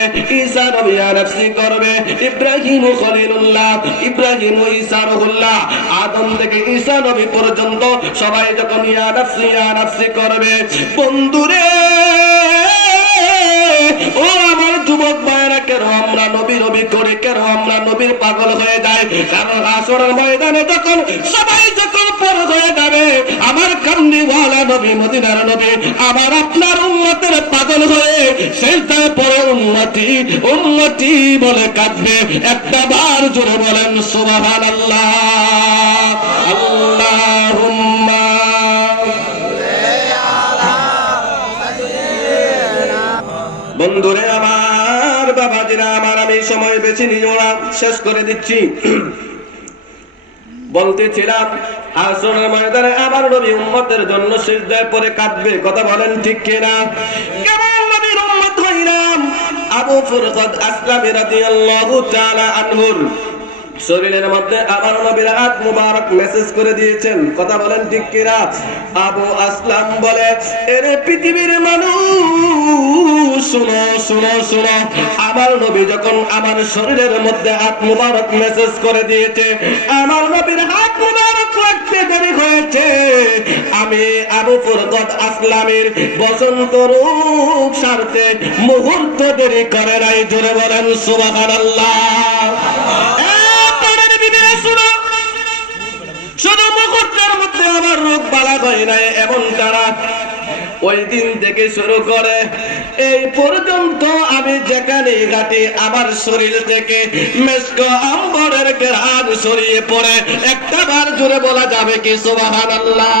ঈসা নবী ইয়া নাফসি করবে, ইব্রাহিম খলিলুল্লাহ, ইব্রাহিম ও ঈসা রুহুল্লাহ, আদম থেকে ঈসা নবী পর্যন্ত সবাই যখন ইয়া নাফসি করবে, বন্ধুরে ও আমার যুবক ভাইরা, কেন আমরা নবী নবী করে, কেন আমরা নবীর পাগল হয়ে যাই? কারণ হাসরের ময়দানে যখন সবাই যখন পর হয়ে যাবে, আমার কামলিওয়ালা নবী, মদিনার নবী, আমার আপনার উম্মতের পাগল হয়ে সেজদায় পড়ে উম্মতি উম্মতি বলে কাঁদবে। একটা বার জোরে বলেন সুবহানাল্লাহ, আল্লাহুম্মা। বন্ধুরে আমার, বাবাজিরা আমার, আমি সময় বেশি নিব না, শেষ করে দিচ্ছি। বলতেছিলাম হাসরের ময়দানে আমার নবী উম্মতের জন্য সিজদায় পড়ে কাঁদবে। কথা বলেন ঠিক কিনা? কেমন নবীর উম্মত হইলাম? আবু ফুরকাত আসলামী রাদিয়াল্লাহু তাআলা আনহুর শরীরের মধ্যে আমার নবীর হাত মুবারক মেসেজ করে দিয়েছেন। কথা বলেন ঠিক কিনা? আবু আসলাম বলে, এরে পৃথিবীর মানুষ, শুনো শুনো শুনো, আমার নবী যখন আমার শরীরের মধ্যে হাত মুবারক মেসেজ করে দিয়েছে, আমার নবীর হাত মুবারক রাখতে দেরি হয়েছে, আমি আবু ফুরকাত আসলামের বসন্ত রূপ সারতে মুহূর্ত দেরি করে নাই। জোরে বলেন সুবহানাল্লাহ। শুধু মুহূর্তের মধ্যে আমার রোগ বালা হয় নাই এমন তারা ওই দিন থেকে শুরু করে এই পর্যন্ত আমি যেখানে ঘাটি, আমার শরীর থেকে মেশক আম্বরের ঘ্রাণ ছড়িয়ে পড়ে। একটা বার জোরে বলা যাবে কি সুবহানাল্লাহ?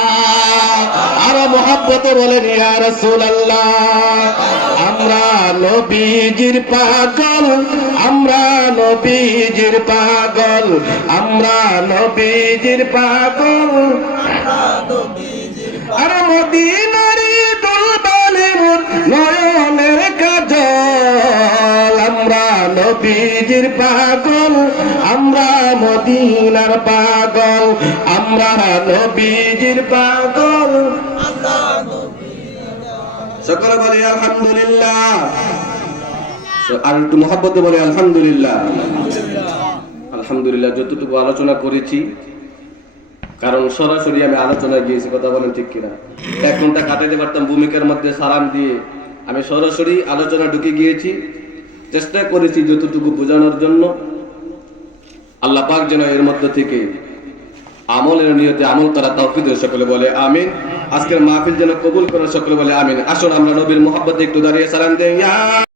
আরো মুহাব্বতে বলেন ইয়া রাসূলুল্লাহ। আমরা নবীজির পাগল, আমরা নবীজির পাগল, আমরা নবীজির পাগল, আর মদিনারি দরবারে মোর নয়নের কাজল। আমরা নবীজির পাগল, আমরা মদিনার পাগল, আমরা নবীজির পাগল। সকলে বলে আলহামদুলিল্লাহ। আর একটু মহব্বতে বলে আলহামদুলিল্লাহ। আলহামদুলিল্লাহ। যতটুকু আলোচনা করেছি, কারণ সরাসরি আমি আলোচনায় গিয়েছি। কথা বলেন ঠিক কিনা? 1 ঘন্টা কাটাতে পারতাম ভূমিকার মধ্যে সালাম দিয়ে, আমি সরাসরি আলোচনা ঢুকে গিয়েছি। চেষ্টা করেছি যতটুকু বোঝানোর জন্য। আল্লাহ পাক যেন এর মধ্যে থেকে আমলের নিয়তে আমল করা তৌফিক দেন। সকলে বলে আমিন। আজকের মাহফিল যেন কবুল করেন। সকলে বলে আমিন। আসুন আমরা নবীর মুহাব্বতে একটু দাঁড়িয়ে সালাম দেই।